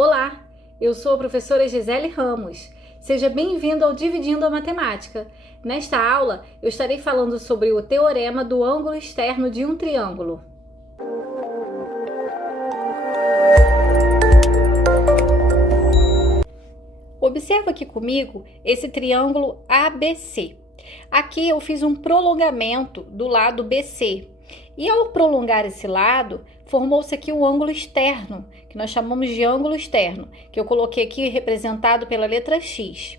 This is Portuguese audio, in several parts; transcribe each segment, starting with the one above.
Olá, eu sou a professora Gisele Ramos. Seja bem-vindo ao Dividindo a Matemática. Nesta aula, eu estarei falando sobre o teorema do ângulo externo de um triângulo. Observa aqui comigo esse triângulo ABC. Aqui eu fiz um prolongamento do lado BC. E ao prolongar esse lado, formou-se aqui o ângulo externo, que nós chamamos de ângulo externo, que eu coloquei aqui representado pela letra X.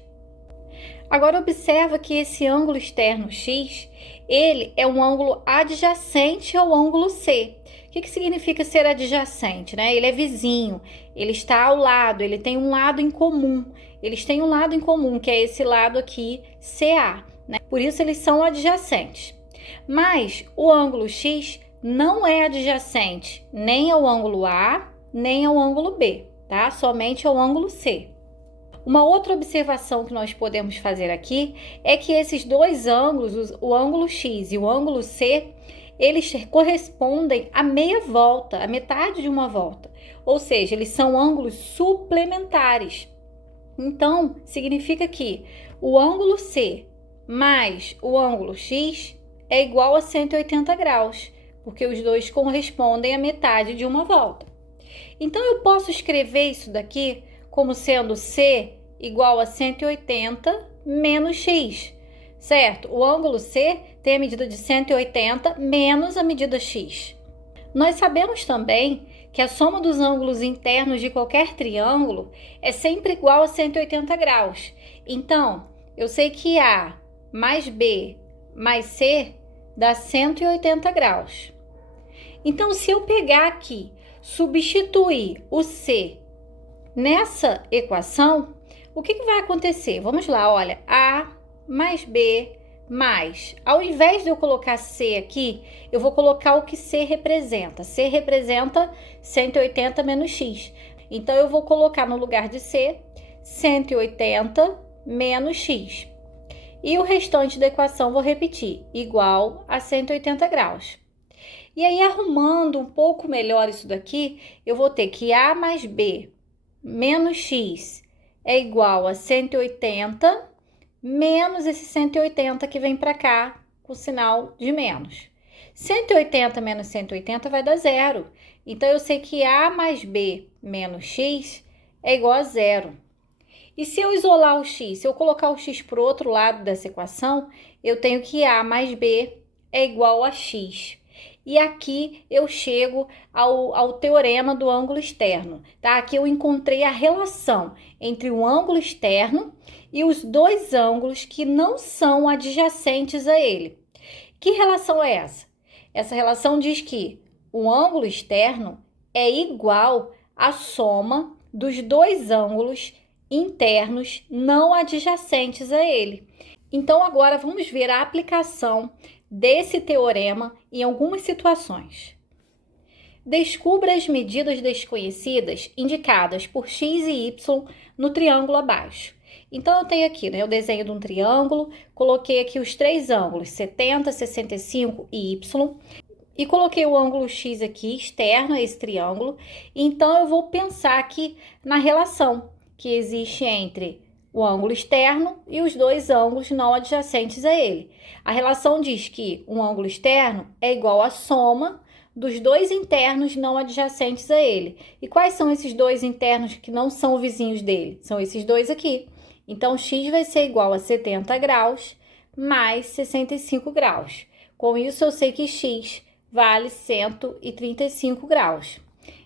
Agora observa que esse ângulo externo X, ele é um ângulo adjacente ao ângulo C. O que significa ser adjacente, né? Ele é vizinho, ele está ao lado, ele tem um lado em comum. Eles têm um lado em comum, que é esse lado aqui, CA, né? Por isso eles são adjacentes. Mas o ângulo X não é adjacente nem ao ângulo A, nem ao ângulo B, tá? Somente ao ângulo C. Uma outra observação que nós podemos fazer aqui é que esses dois ângulos, o ângulo X e o ângulo C, eles correspondem a meia volta, a metade de uma volta. Ou seja, eles são ângulos suplementares. Então, significa que o ângulo C mais o ângulo X é igual a 180 graus, porque os dois correspondem à metade de uma volta. Então, eu posso escrever isso daqui como sendo C igual a 180 menos X, certo? O ângulo C tem a medida de 180 menos a medida X. Nós sabemos também que a soma dos ângulos internos de qualquer triângulo é sempre igual a 180 graus. Então, eu sei que A mais B mais C dá 180 graus. Então, se eu pegar aqui, substituir o C nessa equação, o que vai acontecer? Vamos lá, olha, A mais B mais, ao invés de eu colocar C aqui, eu vou colocar o que C representa. C representa 180 menos X. Então, eu vou colocar no lugar de C, 180 menos X. E o restante da equação vou repetir, igual a 180 graus. E aí, arrumando um pouco melhor isso daqui, eu vou ter que A mais B menos X é igual a 180 menos esse 180 que vem para cá com o sinal de menos. 180 menos 180 vai dar zero. Então, eu sei que A mais B menos X é igual a zero. E se eu isolar o X, se eu colocar o X para o outro lado dessa equação, eu tenho que A mais B é igual a X. E aqui eu chego ao teorema do ângulo externo, tá? Aqui eu encontrei a relação entre o ângulo externo e os dois ângulos que não são adjacentes a ele. Que relação é essa? Essa relação diz que o ângulo externo é igual à soma dos dois ângulos internos não adjacentes a ele. Então, agora vamos ver a aplicação desse teorema em algumas situações. Descubra as medidas desconhecidas indicadas por x e y no triângulo abaixo. Então, eu tenho aqui, né, o desenho de um triângulo, coloquei aqui os três ângulos, 70, 65 e y, e coloquei o ângulo x aqui, externo a esse triângulo. Então, eu vou pensar aqui na relação que existe entre o ângulo externo e os dois ângulos não adjacentes a ele. A relação diz que um ângulo externo é igual à soma dos dois internos não adjacentes a ele. E quais são esses dois internos que não são vizinhos dele? São esses dois aqui. Então, x vai ser igual a 70 graus mais 65 graus. Com isso, eu sei que x vale 135 graus.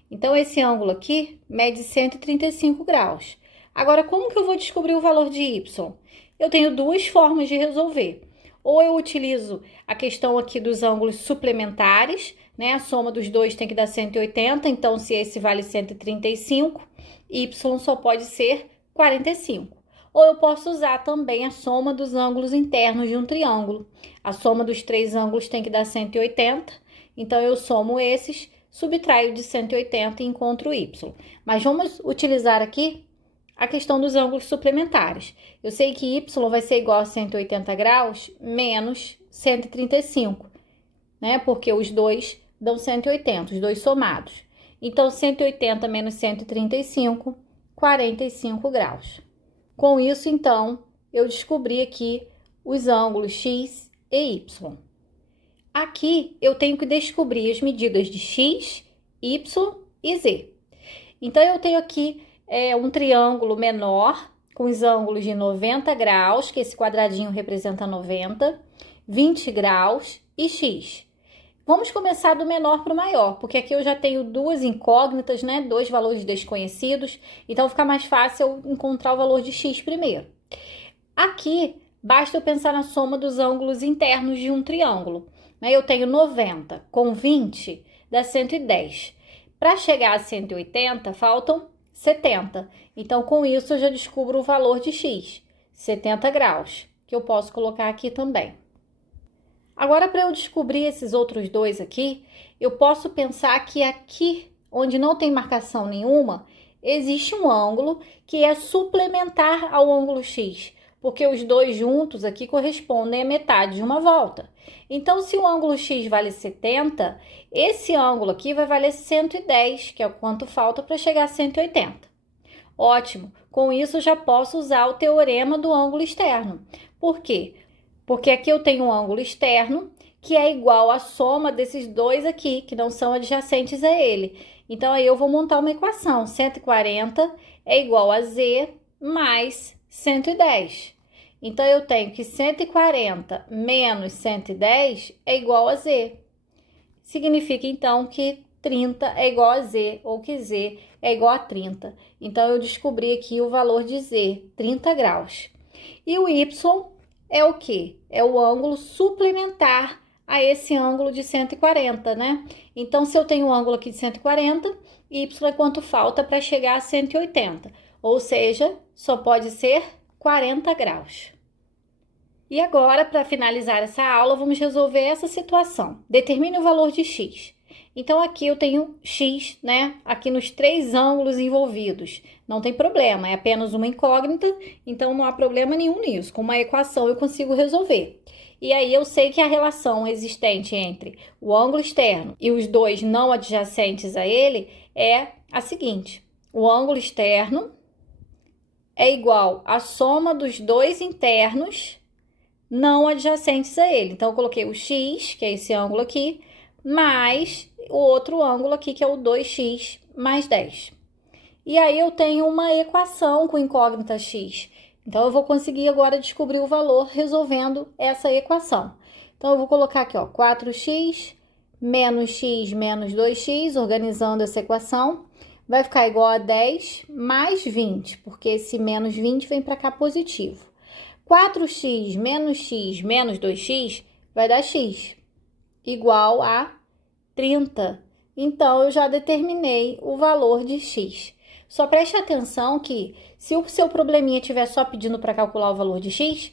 Então, esse ângulo aqui mede 135 graus. Agora, como que eu vou descobrir o valor de y? Eu tenho duas formas de resolver. Ou eu utilizo a questão aqui dos ângulos suplementares, né? A soma dos dois tem que dar 180, então se esse vale 135, y só pode ser 45. Ou eu posso usar também a soma dos ângulos internos de um triângulo. A soma dos três ângulos tem que dar 180, então eu somo esses, subtraio de 180 e encontro o y. Mas vamos utilizar aqui a questão dos ângulos suplementares. Eu sei que y vai ser igual a 180 graus menos 135, né? Porque os dois dão 180, os dois somados. Então, 180 menos 135, 45 graus. Com isso, então, eu descobri aqui os ângulos X e Y. Aqui, eu tenho que descobrir as medidas de X, Y e Z. Então, eu tenho aqui um triângulo menor, com os ângulos de 90 graus, que esse quadradinho representa 90, 20 graus e X. Vamos começar do menor para o maior, porque aqui eu já tenho duas incógnitas, né? Dois valores desconhecidos, então fica mais fácil eu encontrar o valor de X primeiro. Aqui, basta eu pensar na soma dos ângulos internos de um triângulo. Eu tenho 90 com 20 dá 110. Para chegar a 180, faltam 70. Então, com isso, eu já descubro o valor de X, 70 graus, que eu posso colocar aqui também. Agora, para eu descobrir esses outros dois aqui, eu posso pensar que aqui, onde não tem marcação nenhuma, existe um ângulo que é suplementar ao ângulo X, porque os dois juntos aqui correspondem à metade de uma volta. Então, se o ângulo X vale 70, esse ângulo aqui vai valer 110, que é o quanto falta para chegar a 180. Ótimo! Com isso, eu já posso usar o teorema do ângulo externo. Por quê? Porque aqui eu tenho um ângulo externo que é igual à soma desses dois aqui, que não são adjacentes a ele. Então, aí eu vou montar uma equação. 140 é igual a Z mais 110. Então, eu tenho que 140 menos 110 é igual a Z. Significa, então, que 30 é igual a Z, ou que Z é igual a 30. Então, eu descobri aqui o valor de Z, 30 graus. E o Y é o quê? É o ângulo suplementar a esse ângulo de 140, né? Então, se eu tenho um ângulo aqui de 140, Y é quanto falta para chegar a 180. Ou seja, só pode ser 40 graus. E agora, para finalizar essa aula, vamos resolver essa situação. Determine o valor de X. Então, aqui eu tenho X, né? Aqui nos três ângulos envolvidos. Não tem problema, é apenas uma incógnita, então não há problema nenhum nisso. Com uma equação eu consigo resolver. E aí eu sei que a relação existente entre o ângulo externo e os dois não adjacentes a ele é a seguinte. O ângulo externo é igual à soma dos dois internos não adjacentes a ele. Então, eu coloquei o X, que é esse ângulo aqui, mais o outro ângulo aqui, que é o 2x mais 10. E aí, eu tenho uma equação com incógnita x. Então, eu vou conseguir agora descobrir o valor resolvendo essa equação. Então, eu vou colocar aqui, ó, 4x menos x menos 2x, organizando essa equação, vai ficar igual a 10 mais 20, porque esse menos 20 vem para cá positivo. 4x menos 2x vai dar x, igual a 30. Então, eu já determinei o valor de x. Só preste atenção que, se o seu probleminha estiver só pedindo para calcular o valor de x,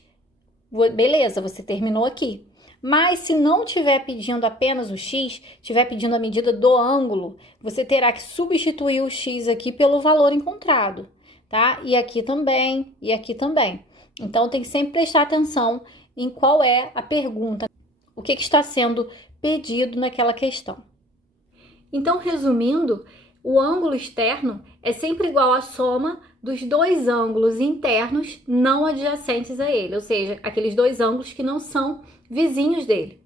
beleza, você terminou aqui. Mas, se não estiver pedindo apenas o x, estiver pedindo a medida do ângulo, você terá que substituir o x aqui pelo valor encontrado, tá? E aqui também, e aqui também. Então, tem que sempre prestar atenção em qual é a pergunta, o que está sendo pedido naquela questão. Então, resumindo, o ângulo externo é sempre igual à soma dos dois ângulos internos não adjacentes a ele, ou seja, aqueles dois ângulos que não são vizinhos dele.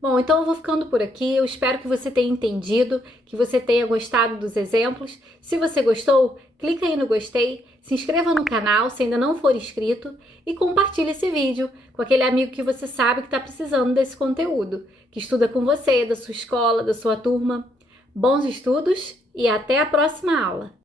Bom, então eu vou ficando por aqui. Eu espero que você tenha entendido, que você tenha gostado dos exemplos. Se você gostou, clica aí no gostei, se inscreva no canal se ainda não for inscrito e compartilhe esse vídeo com aquele amigo que você sabe que está precisando desse conteúdo, que estuda com você, da sua escola, da sua turma. Bons estudos e até a próxima aula!